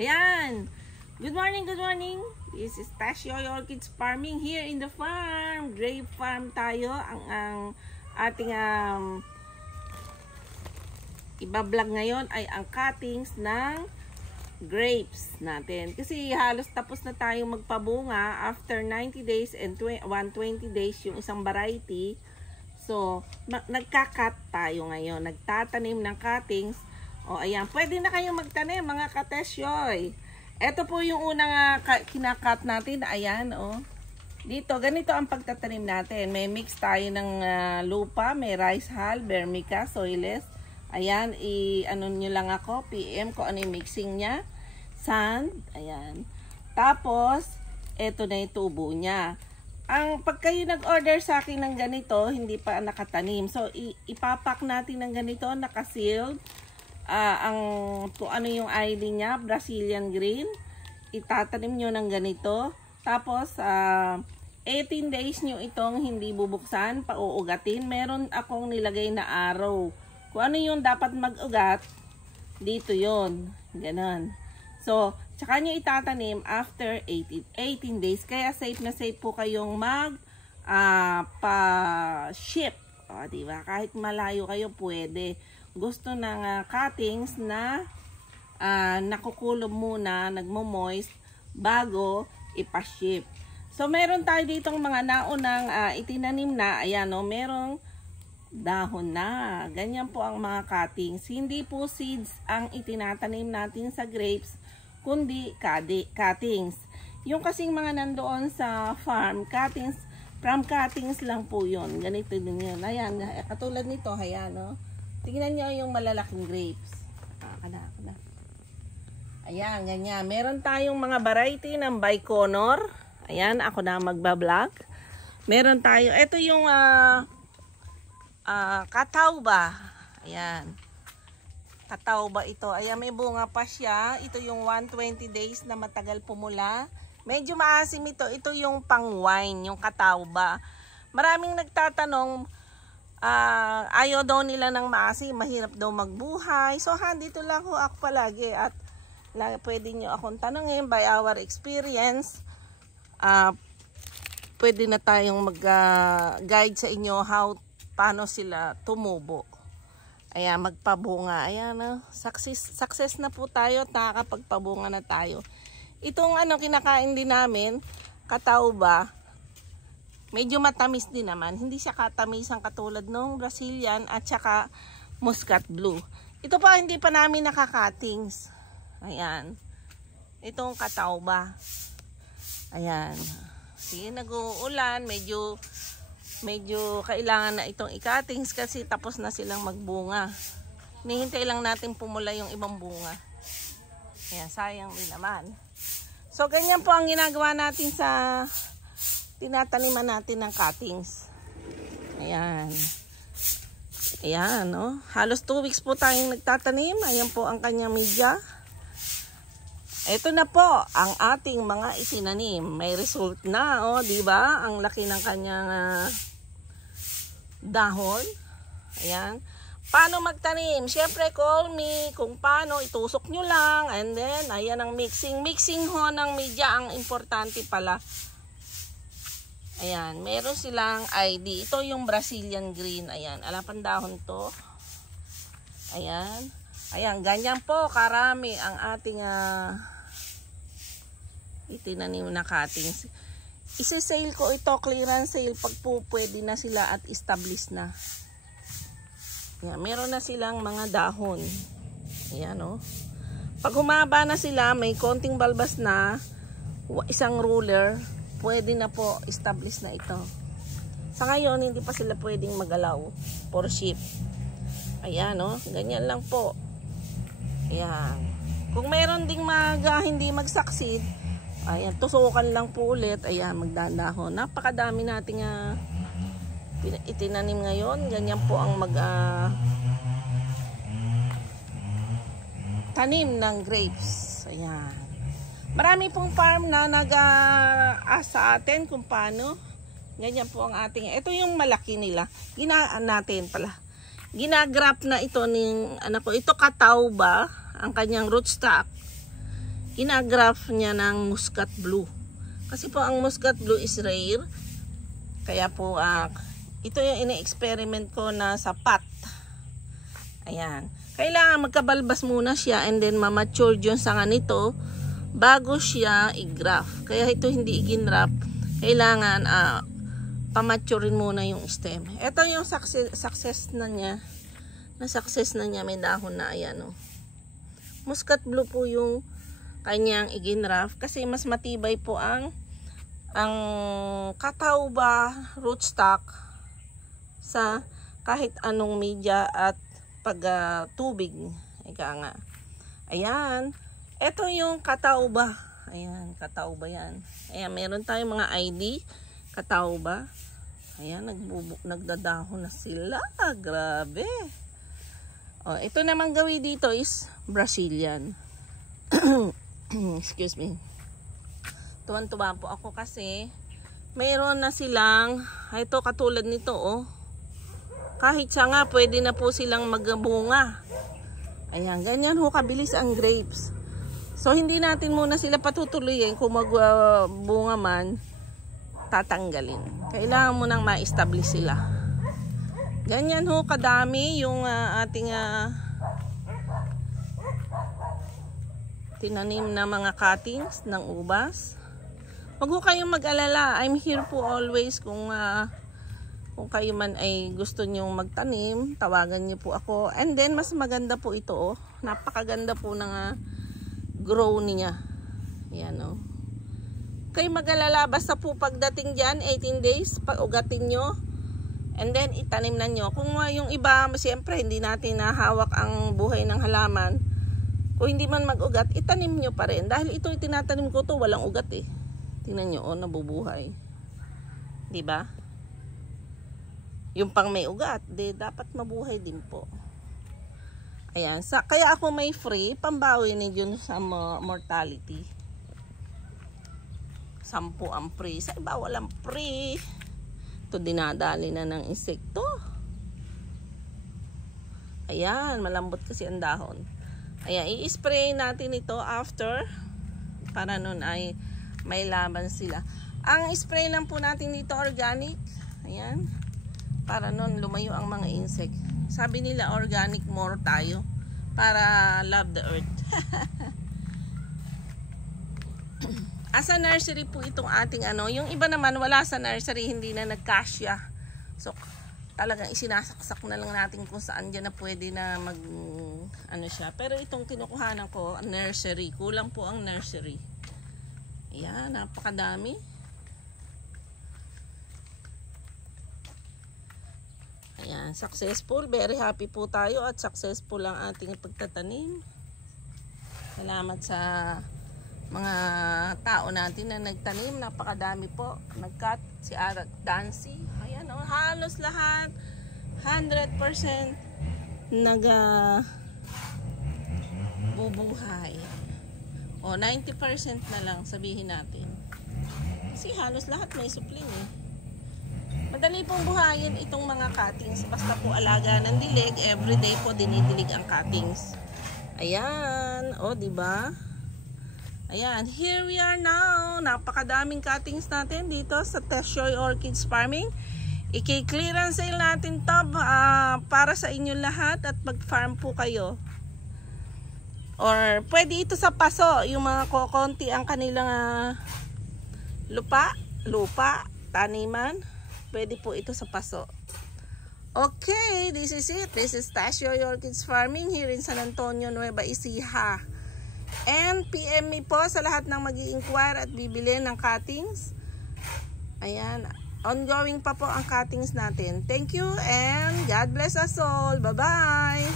Ayan. Good morning, good morning. This is Tasio Orchids Farming here in the farm. Grape farm tayo. Ang ating ibablog ngayon ay ang cuttings ng grapes natin. Kasi halos tapos na tayong magpabunga after 90 days and 120 days yung isang variety. So, nagka-cut tayo ngayon. Nagtatanim ng cuttings. O, ayan. Pwede na kayong magtanim, mga katesyoy. Ito po yung unang kinakat natin. Ayan, o. Dito, ganito ang pagtatanim natin. May mix tayo ng lupa. May rice hull, vermica, soilless. Ayan, ano nyo lang ako. PM ko ano yung mixing niya. Sand. Ayan. Tapos, ito na yung tubo niya. Pag kayo nag-order sa akin ng ganito, hindi pa nakatanim. So, ipapak natin ng ganito, nakasealed. Kung ano yung ID niya, Brazilian green. Itatanim nyo ng ganito. Tapos, 18 days nyo itong hindi bubuksan, pauugatin. Meron akong nilagay na arrow. Kung ano yung dapat mag-ugat, dito yon. Ganon. So, tsaka nyo itatanim after 18 days. Kaya safe na safe po kayong pa-ship. O, diba? Kahit malayo kayo, pwede. Gusto ng cuttings na nakukulob muna, nagmo-moist bago ipa-ship. So, meron tayo ditong mga naunang itinanim na. Ayan, o, merong dahon na. Ganyan po ang mga cuttings. Hindi po seeds ang itinatanim natin sa grapes, kundi cuttings. Yung kasing mga nandoon sa farm, cuttings, from cuttings lang po yun. Ganito din yun. Ayan, katulad nito, ayan, o. Tingnan nyo yung malalaking grapes. Ayan, ganyan. Meron tayong mga variety ng Baikonur. Ayan, ako na magbablog. Meron tayo. Ito yung Catawba. Ayan. Catawba ito. Ayan, may bunga pa siya. Ito yung 120 days na matagal pumula. Medyo maasim ito. Ito yung pang wine, yung Catawba. Maraming nagtatanong, ayaw daw nila ng maasim, mahirap daw magbuhay. So, dito lang ako palagi at pwede nyo akong tanongin by our experience. Pwede na tayong mag-guide sa inyo paano sila tumubo. Ayan, magpabunga. Ayan, success na po tayo at nakakapagpabunga na tayo. Itong kinakain din namin, Catawba, medyo matamis din naman. Hindi siya katamisan katulad nung Brazilian at saka Muscat Blue. Ito pa, hindi pa namin nakakatings. Ayan. Itong Catawba. Ayan. Sige, nag-uulan. Medyo kailangan na itong ikatings kasi tapos na silang magbunga. Hinihintay lang natin pumula yung ibang bunga. Ayan, sayang din naman. So, ganyan po ang ginagawa natin sa tinataniman natin ng cuttings. Ayan. Ayan, no? Halos 2 weeks po tayong nagtatanim. Ayan po ang kanyang media. Ito na po ang ating mga itinanim. May result na, oh, di ba? Ang laki ng kanyang dahon. Ayan. Paano magtanim? Siyempre, call me kung paano. Itusok nyo lang. And then, ayan ang mixing. Mixing ho ng media ang importante pala. Ayan, meron silang ID. Ito yung Brazilian green. Ayan, alapan dahon to. Ayan. Ayan, ganyan po karami ang ating itinanim na cuttings. Isi-sale ko ito, clearance sale, pag po pwede na sila at established na. Ayan, meron na silang mga dahon. Ayan, o. Pag humaba na sila, may konting balbas na, isang ruler, pwede na po, establish na ito. Sa ngayon, hindi pa sila pwedeng magalaw for ship. Ayan, no? Ganyan lang po. Ayan. Kung meron ding hindi mag-succeed, ayan, tusukan lang po ulit. Ayan, magdadahon. Napakadami nating itinanim ngayon. Ganyan po ang tanim ng grapes. Ayan. Marami pong farm na nag-asa atin kung paano. Ganyan po ang ating. Ito yung malaki nila. Ginagrap na ito ng anak ko. Ito Catawba, ang kanyang rootstock. ginagraph niya ng Muscat Blue. Kasi po ang Muscat Blue is rare. Kaya po ito yung ine-experiment ko na sa pot. Ayan. Kailangan magkabalbas muna siya and then mamature yung sanga nito bago siya i-graft. Kaya ito hindi i-ginrap. Kailangan pamaturin muna yung stem. Ito yung success na niya. Na-success na niya. May dahon na. Ayan o. Muscat Blue po yung kanyang i-ginrap. Kasi mas matibay po ang catawba rootstock sa kahit anong media at pag tubig. Ika nga. Ayan. Ito yung catawba. Ayan, catawba yan. Ayan, meron tayong mga ID. Catawba. Ayan, nagdadahon na sila. Grabe. O, ito naman gawin dito is Brazilian. Excuse me. Tuwan-tuwa po ako kasi mayroon na silang, ito katulad nito oh. Kahit sanga, pwede na po silang magbunga. Ayan, ganyan ho kabilis ang grapes. So, hindi natin muna sila patutuloyin. Kung magbunga man, tatanggalin. Kailangan mo nang ma-establish sila. Ganyan ho kadami yung ating tinanim na mga cuttings ng ubas. Huwag ho kayong mag-alala. I'm here po always kung kayo man ay gusto nyong magtanim, tawagan niyo po ako. And then, mas maganda po ito, oh. Napakaganda po ng grow niya. Yan, oh. Kayo mag-alala, basta po pagdating dyan, 18 days, pag-ugatin nyo. And then, itanim na nyo. Kung yung iba, siyempre, hindi natin nahawak ang buhay ng halaman. Kung hindi man mag-ugat, itanim nyo pa rin. Dahil ito, itinatanim ko to walang ugat eh. Tingnan nyo, oh, nabubuhay. Diba? Yung pang may ugat, dapat mabuhay din po. Ayan, kaya ako may free, pambawi ni yun sa mortality. 10 ang free, sa iba walang free. Ito dinadali na ng insekto. Ayan, malambot kasi ang dahon. Ayan, i-spray natin ito after, para nun ay may laban sila. Ang spray lang po natin dito organic. Ayan. Para nun lumayo ang mga insect. Sabi nila organic more tayo para love the earth. Asa nursery po itong ating yung iba naman wala sa nursery, hindi na nagkasya. So talagang isinasaksak na lang natin kung saan dyan na pwede na mag siya. Pero itong kinukuhanan ko nursery, kulang po ang nursery. Ayan, napakadami. Ayan, successful. Very happy po tayo at successful ang ating pagtatanim. Salamat sa mga tao natin na nagtanim. Napakadami po. Nagcut si Arat Dancy. Ayan o, halos lahat 100% bubuhay. O 90% na lang sabihin natin. Kasi halos lahat may supling eh. Madali pong buhayin itong mga cuttings. Basta po alaga ng dilig. Everyday po dinidilig ang cuttings. Ayan. O, diba? Ayan. Here we are now. Napakadaming cuttings natin dito sa Teshoy Orchids Farming. I-clearance sale natin to para sa inyo lahat at mag-farm po kayo. Or pwede ito sa paso. Yung mga kokonti ang kanilang lupa, taniman. Pwede po ito sa paso. Okay, this is it. This is Teshoy Orchids Farming here in San Antonio, Nueva Ecija. And PM me po sa lahat ng mag-i-inquire at bibili ng cuttings. Ayan, ongoing pa po ang cuttings natin. Thank you and God bless us all. Bye-bye!